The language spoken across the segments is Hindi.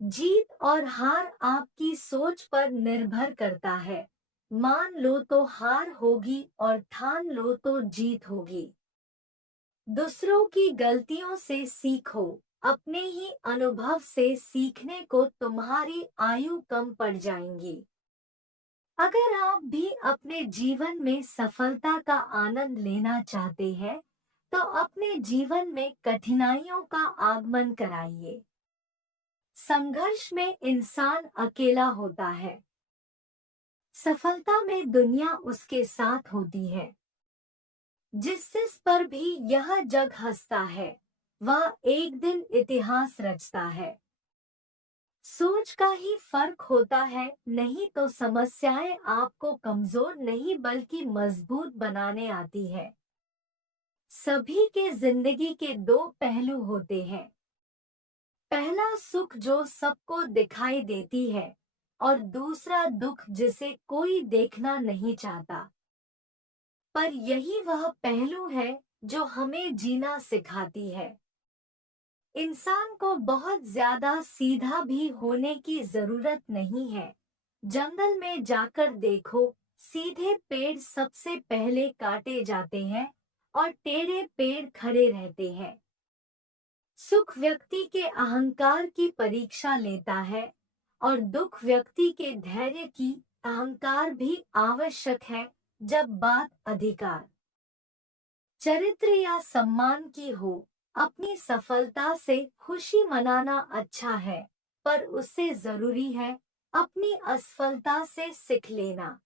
जीत और हार आपकी सोच पर निर्भर करता है। मान लो तो हार होगी और ठान लो तो जीत होगी। दूसरों की गलतियों से सीखो। अपने ही अनुभव से सीखने को तुम्हारी आयु कम पड़ जाएंगी। अगर आप भी अपने जीवन में सफलता का आनंद लेना चाहते हैं, तो अपने जीवन में कठिनाइयों का आगमन कराइए। संघर्ष में इंसान अकेला होता है, सफलता में दुनिया उसके साथ होती है। जिस पर भी यह जग हंसता है, वह एक दिन इतिहास रचता है। सोच का ही फर्क होता है, नहीं तो समस्याएं आपको कमजोर नहीं बल्कि मजबूत बनाने आती है। सभी के जिंदगी के दो पहलू होते हैं। पहला सुख जो सबको दिखाई देती है, और दूसरा दुख जिसे कोई देखना नहीं चाहता। पर यही वह पहलू है जो हमें जीना सिखाती है। इंसान को बहुत ज्यादा सीधा भी होने की जरूरत नहीं है। जंगल में जाकर देखो, सीधे पेड़ सबसे पहले काटे जाते हैं और टेढ़े पेड़ खड़े रहते हैं। सुख व्यक्ति के अहंकार की परीक्षा लेता है, और दुख व्यक्ति के धैर्य की। अहंकार भी आवश्यक है जब बात अधिकार, चरित्र या सम्मान की हो। अपनी सफलता से खुशी मनाना अच्छा है, पर उससे जरूरी है अपनी असफलता से सीख लेना।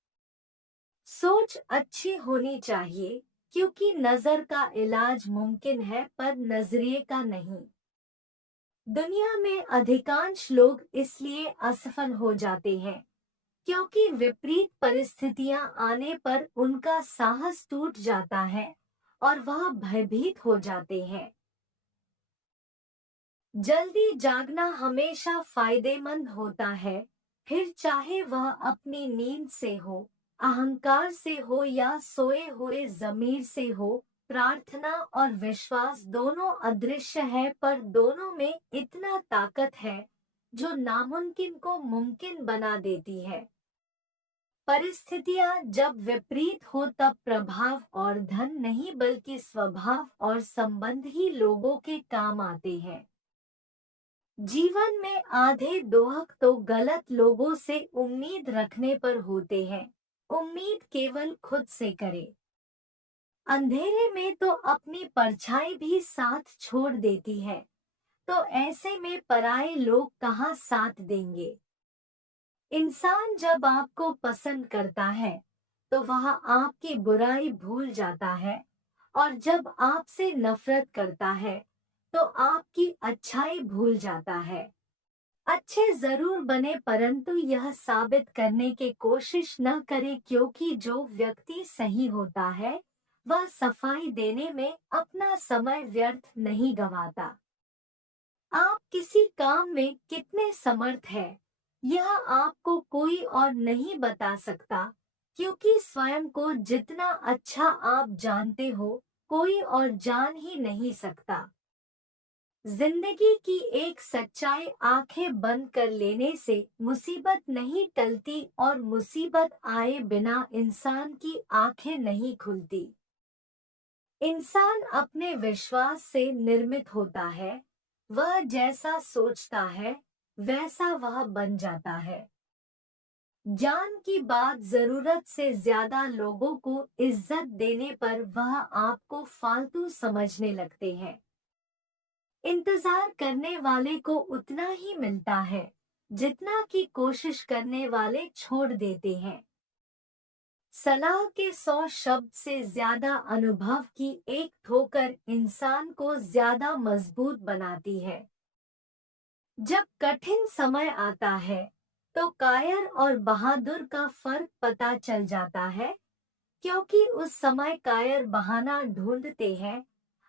सोच अच्छी होनी चाहिए, क्योंकि नजर का इलाज मुमकिन है पर नजरिए का नहीं। दुनिया में अधिकांश लोग इसलिए असफल हो जाते हैं, क्योंकि विपरीत परिस्थितियां आने पर उनका साहस टूट जाता है और वह भयभीत हो जाते हैं। जल्दी जागना हमेशा फायदेमंद होता है, फिर चाहे वह अपनी नींद से हो, अहंकार से हो या सोए हुए जमीर से हो। प्रार्थना और विश्वास दोनों अदृश्य है, पर दोनों में इतना ताकत है जो नामुमकिन को मुमकिन बना देती है। परिस्थितियां जब विपरीत हो तब प्रभाव और धन नहीं बल्कि स्वभाव और संबंध ही लोगों के काम आते हैं। जीवन में आधे दोहक तो गलत लोगों से उम्मीद रखने पर होते हैं। उम्मीद केवल खुद से करे। अंधेरे में तो अपनी परछाई भी साथ छोड़ देती है, तो ऐसे में पराये लोग कहाँ साथ देंगे। इंसान जब आपको पसंद करता है, तो वह आपकी बुराई भूल जाता है, और जब आपसे नफरत करता है, तो आपकी अच्छाई भूल जाता है। अच्छे जरूर बने, परंतु यह साबित करने की कोशिश न करे, क्योंकि जो व्यक्ति सही होता है वह सफाई देने में अपना समय व्यर्थ नहीं गंवाता। आप किसी काम में कितने समर्थ हैं, यह आपको कोई और नहीं बता सकता, क्योंकि स्वयं को जितना अच्छा आप जानते हो, कोई और जान ही नहीं सकता। जिंदगी की एक सच्चाई आंखें बंद कर लेने से मुसीबत नहीं टलती, और मुसीबत आए बिना इंसान की आंखें नहीं खुलती। इंसान अपने विश्वास से निर्मित होता है। वह जैसा सोचता है, वैसा वह बन जाता है। जान की बात जरूरत से ज्यादा लोगों को इज्जत देने पर वह आपको फालतू समझने लगते हैं। इंतजार करने वाले को उतना ही मिलता है, जितना कि कोशिश करने वाले छोड़ देते हैं। सलाह के 100 शब्द से ज्यादा अनुभव की एक ठोकर इंसान को ज्यादा मजबूत बनाती है। जब कठिन समय आता है, तो कायर और बहादुर का फर्क पता चल जाता है, क्योंकि उस समय कायर बहाना ढूंढते हैं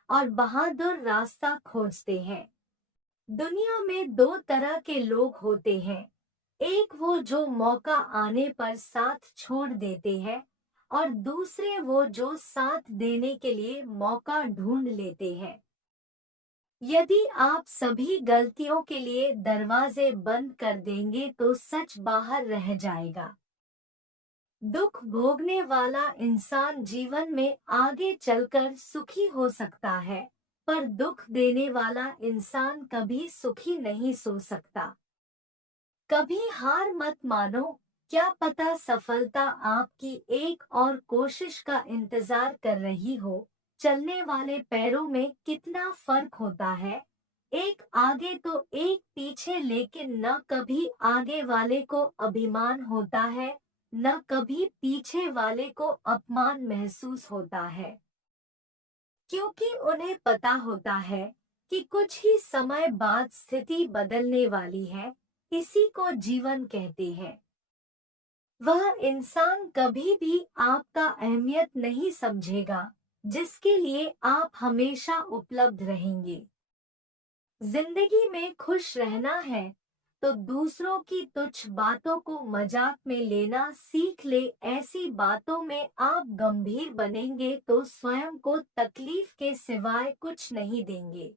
और बहादुर रास्ता खोजते हैं। दुनिया में दो तरह के लोग होते हैं। एक वो जो मौका आने पर साथ छोड़ देते हैं, और दूसरे वो जो साथ देने के लिए मौका ढूंढ लेते हैं। यदि आप सभी गलतियों के लिए दरवाजे बंद कर देंगे तो सच बाहर रह जाएगा। दुख भोगने वाला इंसान जीवन में आगे चलकर सुखी हो सकता है, पर दुख देने वाला इंसान कभी सुखी नहीं सो सकता। कभी हार मत मानो, क्या पता सफलता आपकी एक और कोशिश का इंतजार कर रही हो। चलने वाले पैरों में कितना फर्क होता है, एक आगे तो एक पीछे, लेकिन न कभी आगे वाले को अभिमान होता है, न कभी पीछे वाले को अपमान महसूस होता है, क्योंकि उन्हें पता होता है कि कुछ ही समय बाद स्थिति बदलने वाली है। इसी को जीवन कहते हैं। वह इंसान कभी भी आपका अहमियत नहीं समझेगा जिसके लिए आप हमेशा उपलब्ध रहेंगे। जिंदगी में खुश रहना है तो दूसरों की तुच्छ बातों को मजाक में लेना सीख ले। ऐसी बातों में आप गंभीर बनेंगे तो स्वयं को तकलीफ के सिवाय कुछ नहीं देंगे।